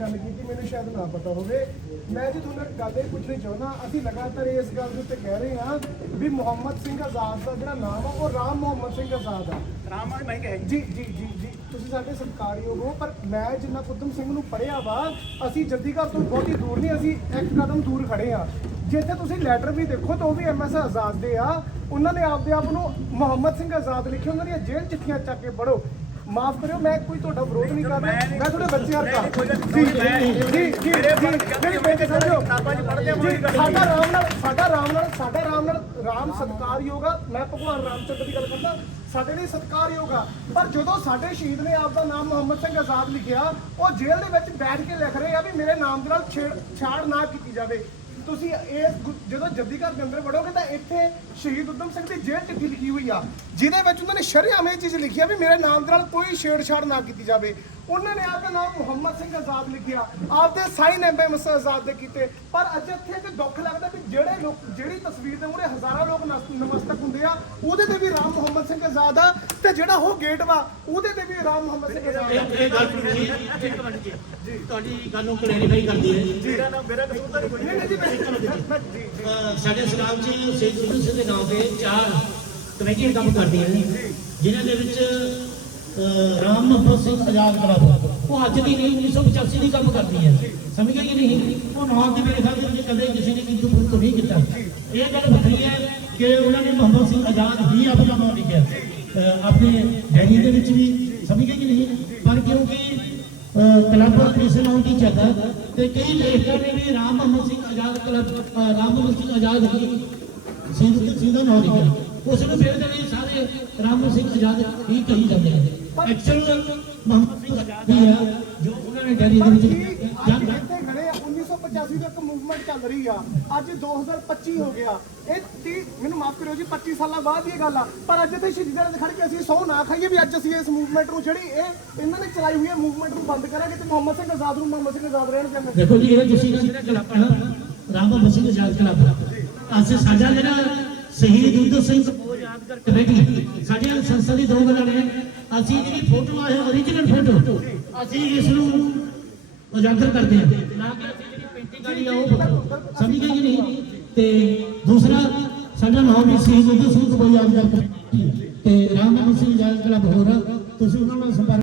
ਗੱਲ ਕੀਤੀ ਮੈਨੂੰ ਸ਼ਾਇਦ ਨਾ ਪਤਾ ਹੋਵੇ। ਮੈਂ ਜੀ ਤੁਹਾਨੂੰ ਇੱਕ ਗੱਲ ਇਹ ਪੁੱਛਣੀ ਚਾਹੁੰਦਾ ਅਸੀਂ ਲਗਾਤਾਰ ਇਸ ਗੱਲ ਦੇ ਉੱਤੇ ਕਹਿ ਰਹੇ ਹਾਂ ਵੀ ਮੁਹੰਮਦ ਸਿੰਘ ਆਜ਼ਾਦ ਦਾ ਜਿਹੜਾ ਨਾਮ ਆ ਉਹ ਰਾਮ ਮੁਹੰਮਦ ਸਿੰਘ ਆਜ਼ਾਦ ਆ। ਰਾਮ ਮੈਂ ਕਹੇ ਜੀ। ਜੀ ਜੀ ਜੀ ਤੁਸੀਂ ਸਾਡੇ ਸਤਿਕਾਰਯੋਗ ਹੋ ਪਰ ਮੈਂ ਜਿੰਨਾ ਕੁਦਮ ਸਿੰਘ ਨੂੰ ਪੜਿਆ ਵਾ ਅਸੀਂ ਜੱਦੀਗੜ੍ਹ ਤੋਂ ਬਹੁਤੀ ਦੂਰ ਨਹੀਂ ਅਸੀਂ ਇੱਕ ਕਦਮ ਦੂਰ ਖੜੇ ਆ ਜੇ ਇੱਥੇ ਤੁਸੀਂ ਲੈਟਰ ਵੀ ਦੇਖੋ ਤਾਂ ਉਹ ਵੀ ਐਮਐਸ ਆਜ਼ਾਦ ਦੇ ਆ। ਉਹਨਾਂ ਨੇ ਆਪਦੇ ਆਪ ਨੂੰ ਮੁਹੰਮਦ ਸਿੰਘ ਆਜ਼ਾਦ ਲਿਖਿਆ ਉਹਨਾਂ ਦੀਆਂ ਜੇਲ੍ਹ ਚਿੱਠੀਆਂ ਚੱਕ ਕੇ ਪੜੋ ਮਾਫ ਕਰਿਓ ਮੈਂ ਕੋਈ ਤੁਹਾਡਾ ਵਿਰੋਧ ਨਹੀਂ ਕਰਦਾ। ਮੈਂ ਤੁਹਾਡੇ ਬੱਚੇ ਹਰਕਾ ਜੀ ਜੀ ਜੀ ਜੀ ਮੇਰੀ ਬੇਨਤੀ ਸਮਝੋ। ਸਾਡਾ ਰਾਮ ਨਾਲ ਸਾਡਾ ਰਾਮ ਨਾਲ ਸਾਡਾ ਰਾਮ ਨਾਲ ਰਾਮ ਸਤਿਕਾਰਯੋਗ ਆ ਮੈਂ ਭਗਵਾਨ ਰਾਮਚੰਦਰ ਦੀ ਗੱਲ ਕਰਦਾ। ਸਾਡੇ ਲਈ ਸਤਿਕਾਰਯੋਗ ਆ ਪਰ ਜਦੋਂ ਸਾਡੇ ਸ਼ਹੀਦ ਨੇ ਆਪ ਦਾ ਨਾਮ ਮੁਹੰਮਦ ਸਿੰਘ ਆਜ਼ਾਦ ਲਿਖਿਆ ਉਹ ਜੇਲ੍ਹ ਦੇ ਵਿੱਚ ਬੈਠ ਕੇ ਲਿਖ ਰਹੇ ਆ ਵੀ ਮੇਰੇ ਨਾਮ ਦੇ ਨਾਲ ਛੇੜ ਛਾੜ ਨਾ ਕੀਤੀ ਜਾਵੇ। ਤੁਸੀਂ ਇਸ ਗੁ- ਜਦੋਂ ਜੱਦੀ ਘਰ ਦੇ ਅੰਦਰ ਵੜੋਗੇ ਤਾਂ ਇੱਥੇ ਸ਼ਹੀਦ ਉਦਮ ਸਿੰਘ ਦੀ ਜੇਲ੍ਹ ਚਿੱਠੀ ਲਿਖੀ ਹੋਈ ਆ ਜਿਹਦੇ ਵਿੱਚ ਉਹਨਾਂ ਨੇ ਸ਼ਰੇਆਮ ਇਹ ਚੀਜ਼ ਲਿਖੀ ਆ ਵੀ ਮੇਰੇ ਨਾਮ ਦੇ ਨਾਲ ਕੋਈ ਛੇੜਛਾੜ ਨਾ ਕੀਤੀ ਜਾਵੇ। ਉਹਨਾਂ ਨੇ ਆਪਦਾ ਨਾਮ ਮੁਹੰਮਦ ਸਿੰਘ ਆਜ਼ਾਦ ਲਿਖਿਆ ਆਪਦੇ ਸਾਈਨ ਐਮਬੇ ਮਸ ਆਜ਼ਾਦ ਦੇ ਕੀਤੇ। ਪਰ ਅੱਜ ਇੱਥੇ ਇੱਕ ਦੁੱਖ ਲੱਗਦਾ ਵੀ ਜਿਹੜੇ ਲੋਕ ਜਿਹੜੀ ਤਸਵੀਰ ਦੇ ਮੂਹਰੇ ਹਜ਼ਾਰਾਂ ਲੋਕ ਨਸ- ਨਮਸਤਕ ਹੁੰਦੇ ਆ ਉਹਦੇ ਤੇ ਵੀ ਰਾਮ ਮੁਹੰਮਦ ਸਿੰਘ ਆਜ਼ਾਦ ਆ ਤੇ ਜਿਹੜਾ ਉਹ ਗੇਟ ਵਾ ਉਹਦੇ ਤੇ ਵੀ ਰਾਮ ਮੁਹੰਮਦ ਸਿੰਘ ਆਜ਼ਾਦ ਆ। ਇਹ ਇਹ ਗੱਲ ਸੁਣੀ ਇੱਕ ਮਿੰਟ ਜੀ। ਤੁਹਾਡੀ ਗੱਲ ਨੂੰ ਕਲੈਰੀਫਾਈ ਕਰਦੀ ਹੈ। ਮੇਰਾ ਨਾਮ ਮੇਰਾ ਕਸੂਰ ਤਾਂ ਨਹੀਂ ਕੋਈ ਨਹੀਂ ਨਹੀਂ ਜੀ ਮੈਂ- ਜੀ ਜੀ ਸਾਡੇ ਸਲਾਮ ਚ ਸ਼ਹੀਦ ਉਦਮ ਸਿੰਘ ਦੇ ਨਾਮ ਤੇ ਚਾਰ ਕਮੇਟੀਆਂ ਕੰਮ ਕਰਦੀਆਂ ਨੇ ਜਿਨ੍ਹਾਂ ਦੇ ਵਿੱਚ ਅਹ, ਰਾਮ ਮੁਹੰਮਦ ਸਿੰਘ ਆਜ਼ਾਦ ਕਲੱਬ ਉਹ ਅੱਜ ਦੀ ਨਹੀਂ 1985 ਦੀ ਕੰਮ ਕਰਦੀ ਹੈ ਸਮਝ ਗਏ ਕਿ ਨਹੀਂ? ਉਹ ਨਾਮ ਦੇ ਮੇਰੇ ਖਿਆਲ ਦੇ ਵਿੱਚ ਕਦੇ ਕਿਸੇ ਨੇ ਕਿੰਤੂ ਪਰੰਤੂ ਨਹੀਂ ਕੀਤਾ। ਇਹ ਗੱਲ ਵੱਖਰੀ ਹੈ ਕਿ ਉਹਨਾਂ ਨੇ ਮੁਹੰਮਦ ਸਿੰਘ ਆਜ਼ਾਦ ਹੀ ਆਪਣਾ ਨਾਮ ਲਿਖਿਆ। ਅਹ, ਆਪਣੇ ਡੈਰੀ ਦੇ ਵਿੱਚ ਵੀ ਸਮਝ ਗਏ ਕਿ ਨਹੀਂ? ਪਰ ਕਿਉਂਕਿ ਕਲੱਬ ਕਿਸੇ ਨਾਮ ਦੀ ਚੱਲਦਾ ਤੇ ਕਈ ਲੇਖਕਾਂ ਨੇ ਵੀ ਰਾਮ ਮੁਹੰਮਦ ਸਿੰਘ ਆਜ਼ਾਦ ਕਲੱਬ ਰਾਮ ਮੁਹੰਮਦ ਸਿੰਘ ਆਜ਼ਾਦ ਹੀ ਸਿੰਘ ਸਿੰਘ ਦਾ ਨਾਮ ਲਿਖਿਆ। ਉਸ ਨੂੰ ਫਿਰ ਜਿਹੜੇ ਸਾਰੇ ਰਾਮ ਸਿੰਘ ਆਜ਼ਾਦ ਹੀ ਕਹੀ ਜਾਂਦੇ ਨੇ ਐਕਚੁਅਲ ਮੁਹੰਮਦ ਸਿੰਘ ਆਜ਼ਾਦ ਹੀ ਹੈ ਜੋ ਉਹਨਾਂ ਨੇ ਡੈਰੀ ਦੇ ਵਿੱਚ ਜੰਗ ਇੱਥੇ ਖੜੇ ਆ 1985 ਤੋਂ ਇੱਕ ਮੂਵਮੈਂਟ ਚੱਲ ਰਹੀ ਆ। ਅੱਜ 2025 ਹੋ ਗਿਆ। ਇਹ 30 ਮੈਨੂੰ ਮਾਫ ਕਰਿਓ ਜੀ 25 ਸਾਲਾਂ ਬਾਅਦ ਦੀ ਇਹ ਗੱਲ ਆ। ਪਰ ਅੱਜ ਇੱਥੇ ਸ਼ਹੀਦਾਂ ਦੇ ਖੜ ਕੇ ਅਸੀਂ ਸੌ ਨਾ ਖਾਈਏ ਵੀ ਅੱਜ ਅਸੀਂ ਇਸ ਮੂਵਮੈਂਟ ਨੂੰ ਜਿਹੜੀ ਇਹ ਇਹਨਾਂ ਨੇ ਚਲਾਈ ਹੋਈ ਹੈ ਮੂਵਮੈਂਟ ਨੂੰ ਬੰਦ ਕਰਾਂਗੇ ਤੇ ਮੁਹੰਮਦ ਸਿੰਘ ਆਜ਼ਾਦ ਨੂੰ ਮੁਹੰਮਦ ਸਿੰਘ ਆਜ਼ਾਦ ਰਹਿਣ ਦੇਵਾਂਗੇ ਦੇਖੋ ਜੀ ਇਹ ਤੁਸੀਂ ਜਿਹੜਾ ਕਲੱਬ ਹੈ ਨਾ ਰਾਮ ਮੁਹੰਮਦ ਸਿੰਘ ਆਜ਼ਾਦ ਕਲੱਬ ਅਸੀਂ ਸਾਡਾ ਜਿਹੜਾ ਸ਼ਹੀਦ ਉਦਮ ਸਿੰਘ ਨੂੰ ਯਾਦ ਕਰਕੇ ਬੈਠੀ ਸਾਡੀਆਂ ਸੰਸਥਾ ਦੀ ਦੋ ਗੱਲਾਂ ਨੇ। ਅਸੀਂ ਜਿਹੜੀ ਫੋਟੋ ਹੈ ਓਰੀਜਨਲ ਫੋਟੋ, ਅਸੀਂ ਇਸ ਨੂੰ ਉਜਾਗਰ ਕਰਦੇ ਹਾਂ। ਨਾ ਕਿ ਅਸੀਂ ਜਿਹੜੀ ਪੇਂਟਿੰਗ ਵਾਲੀ ਆ, ਉਹ ਸਮਝ ਗਏ ਕਿ ਨਹੀਂ? ਤੇ ਦੂਸਰਾ, ਸਾਡਾ ਨਾਮ ਵੀ ਸ਼ਹੀਦ ਉਦਮ ਸਿੰਘ ਯਾਦ ਕਰਕੇ ਤੇ ਰਾਮ ਮੁਹੰਮਦ ਸਿੰਘ ਆਜ਼ਾਦ ਕਲੱਬ ਹੋਰ ਆ। ਤੁਸੀਂ ਉਹਨਾਂ ਨਾਲ ਸੰਪਰਕ